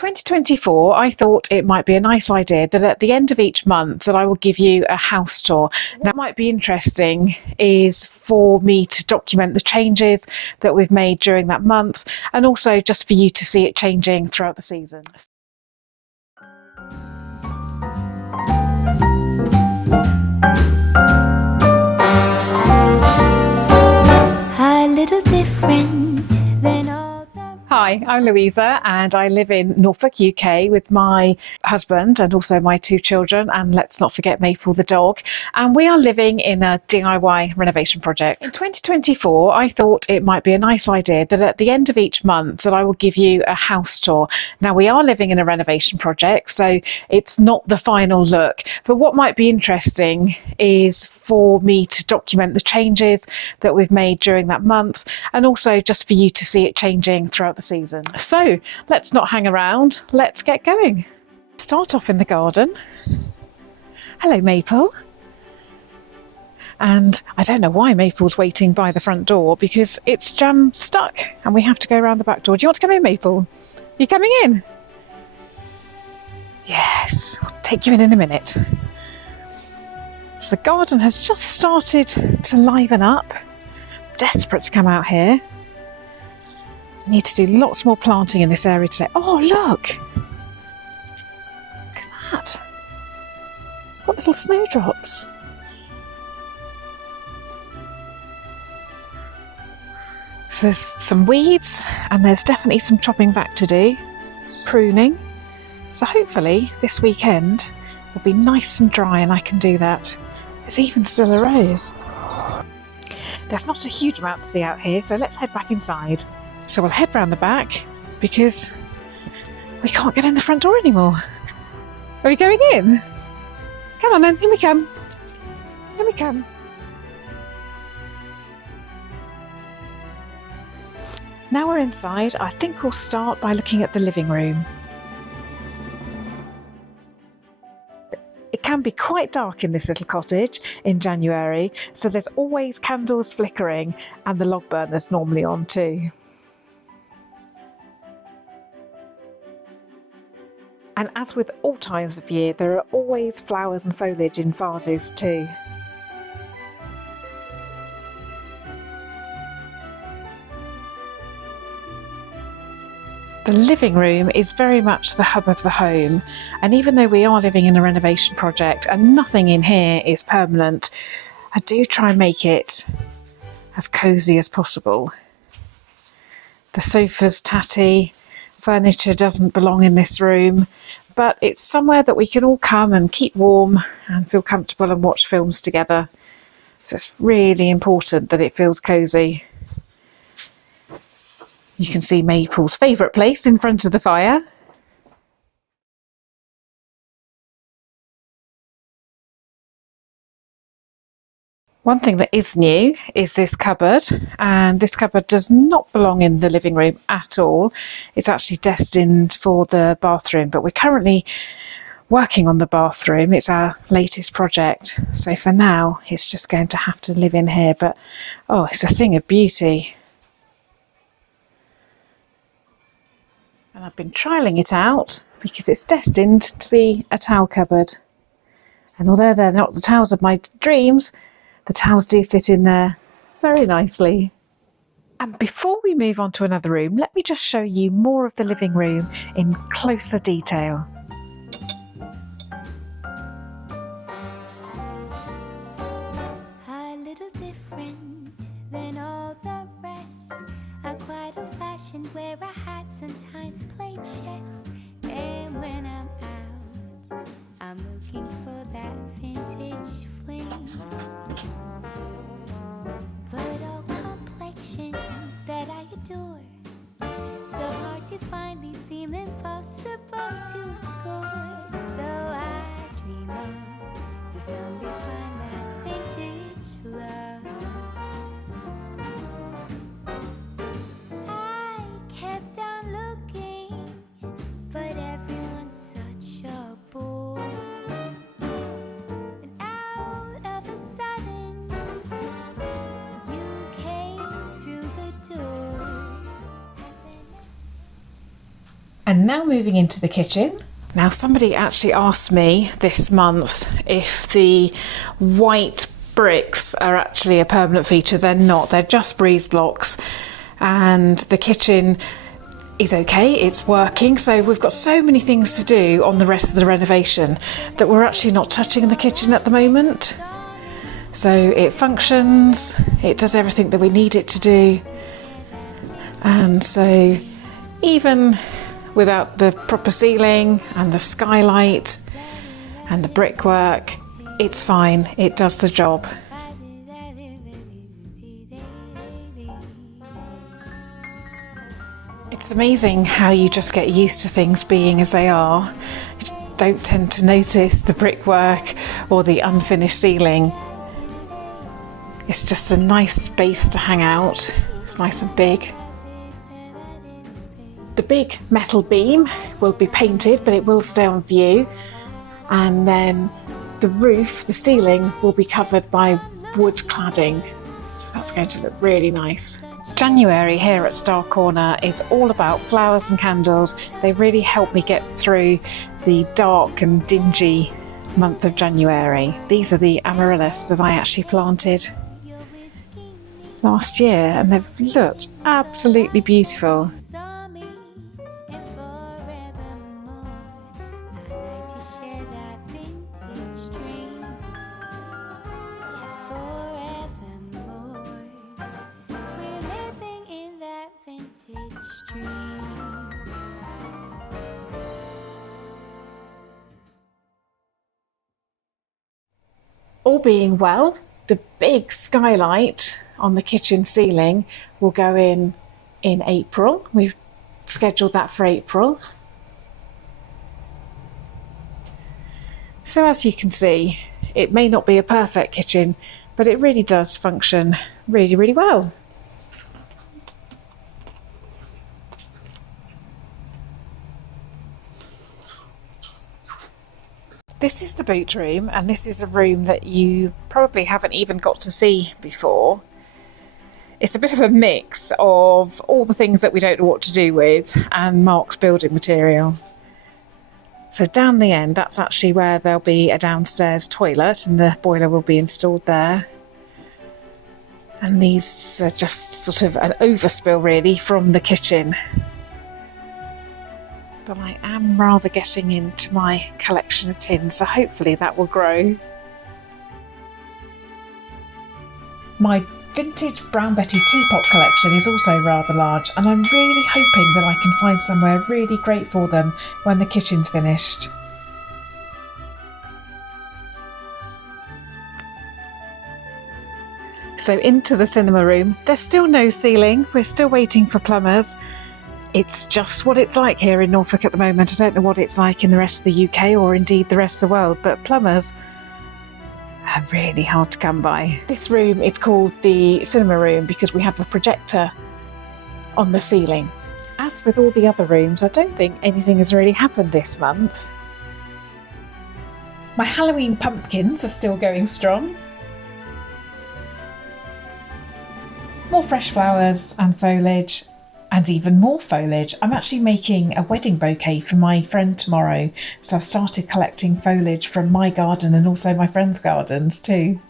2024, I thought it might be a nice idea that at the end of each month that I will give you a house tour. What might be interesting is for me to document the changes that we've made during that month, and also just for you to see it changing throughout the season. A little different than all the... Hi, I'm Louisa and I live in Norfolk, UK with my husband and also my two children, and let's not forget Maple the dog. And we are living in a DIY renovation project. In 2024, I thought it might be a nice idea that at the end of each month that I will give you a house tour. Now, we are living in a renovation project, so it's not the final look, but what might be interesting is for me to document the changes that we've made during that month, and also just for you to see it changing throughout the season. So let's not hang around, let's get going. Start off in the garden. Hello, Maple. And I don't know why Maple's waiting by the front door, because it's jam stuck and we have to go around the back door. Do you want to come in, Maple? You coming in? Yes, I'll take you in a minute. So the garden has just started to liven up. Desperate to come out here. Need to do lots more planting in this area today. Oh, look! Look at that. What little snowdrops. So there's some weeds and there's definitely some chopping back to do. Pruning. So hopefully this weekend will be nice and dry and I can do that. There's even still a rose. There's not a huge amount to see out here, so let's head back inside. So we'll head round the back because we can't get in the front door anymore. Are we going in? Come on then, here we come. Here we come. Now we're inside, I think we'll start by looking at the living room. It can be quite dark in this little cottage in January, so there's always candles flickering and the log burner's normally on too. And as with all times of year, there are always flowers and foliage in vases too. The living room is very much the hub of the home, and even though we are living in a renovation project and nothing in here is permanent, I do try and make it as cosy as possible. The sofa's tatty, furniture doesn't belong in this room, but it's somewhere that we can all come and keep warm and feel comfortable and watch films together. So it's really important that it feels cosy. You can see Maple's favourite place in front of the fire. One thing that is new is this cupboard, and this cupboard does not belong in the living room at all. It's actually destined for the bathroom, but we're currently working on the bathroom. It's our latest project, so for now it's just going to have to live in here, but oh, it's a thing of beauty. And I've been trialling it out because it's destined to be a towel cupboard. And although they're not the towels of my dreams, the towels do fit in there very nicely. And before we move on to another room, let me just show you more of the living room in closer detail. A little different than all the rest. I'm quite old-fashioned where I had sometimes played chess. And when I'm out, I'm looking for that vintage fling. But all complexions that I adore, so hard to find, these seem impossible to escape. And now moving into the kitchen. Now somebody actually asked me this month if the white bricks are actually a permanent feature. They're not, they're just breeze blocks. And the kitchen is okay, it's working. So we've got so many things to do on the rest of the renovation that we're actually not touching the kitchen at the moment. So it functions, it does everything that we need it to do. And so even without the proper ceiling and the skylight and the brickwork, it's fine, it does the job. It's amazing how you just get used to things being as they are. You don't tend to notice the brickwork or the unfinished ceiling. It's just a nice space to hang out. It's nice and big. The big metal beam will be painted, but it will stay on view. And then the roof, the ceiling, will be covered by wood cladding. So that's going to look really nice. January here at Starre Corner is all about flowers and candles. They really help me get through the dark and dingy month of January. These are the amaryllis that I actually planted last year, and they've looked absolutely beautiful. All being well, the big skylight on the kitchen ceiling will go in April. We've scheduled that for April. So as you can see, it may not be a perfect kitchen, but it really does function really, really well. This is the Bootroom, and this is a room that you probably haven't even got to see before. It's a bit of a mix of all the things that we don't know what to do with and Mark's building material. So down the end, that's actually where there'll be a downstairs toilet, and the boiler will be installed there. And these are just sort of an overspill really from the kitchen. But I am rather getting into my collection of tins, so hopefully that will grow. My vintage Brown Betty teapot collection is also rather large, and I'm really hoping that I can find somewhere really great for them when the kitchen's finished. So into the cinema room. There's still no ceiling, we're still waiting for plumbers. It's just what it's like here in Norfolk at the moment. I don't know what it's like in the rest of the UK or indeed the rest of the world, but plumbers are really hard to come by. This room, it's called the cinema room because we have a projector on the ceiling. As with all the other rooms, I don't think anything has really happened this month. My Halloween pumpkins are still going strong. More fresh flowers and foliage. And even more foliage. I'm actually making a wedding bouquet for my friend tomorrow, so I've started collecting foliage from my garden and also my friends' gardens too.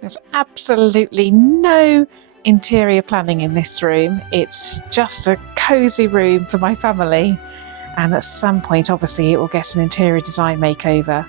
There's absolutely no interior planning in this room. It's just a cosy room for my family, and at some point obviously it will get an interior design makeover.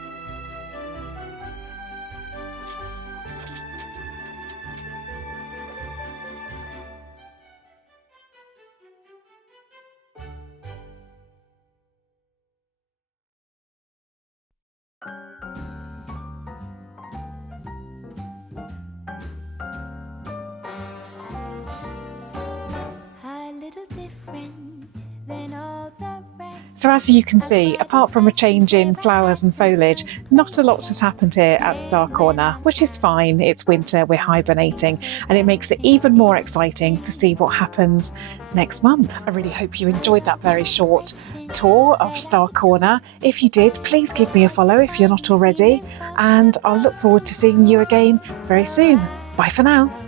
So as you can see, apart from a change in flowers and foliage, not a lot has happened here at Starre Corner, which is fine. It's winter, we're hibernating, and it makes it even more exciting to see what happens next month. I really hope you enjoyed that very short tour of Starre Corner. If you did, please give me a follow if you're not already, and I'll look forward to seeing you again very soon. Bye for now.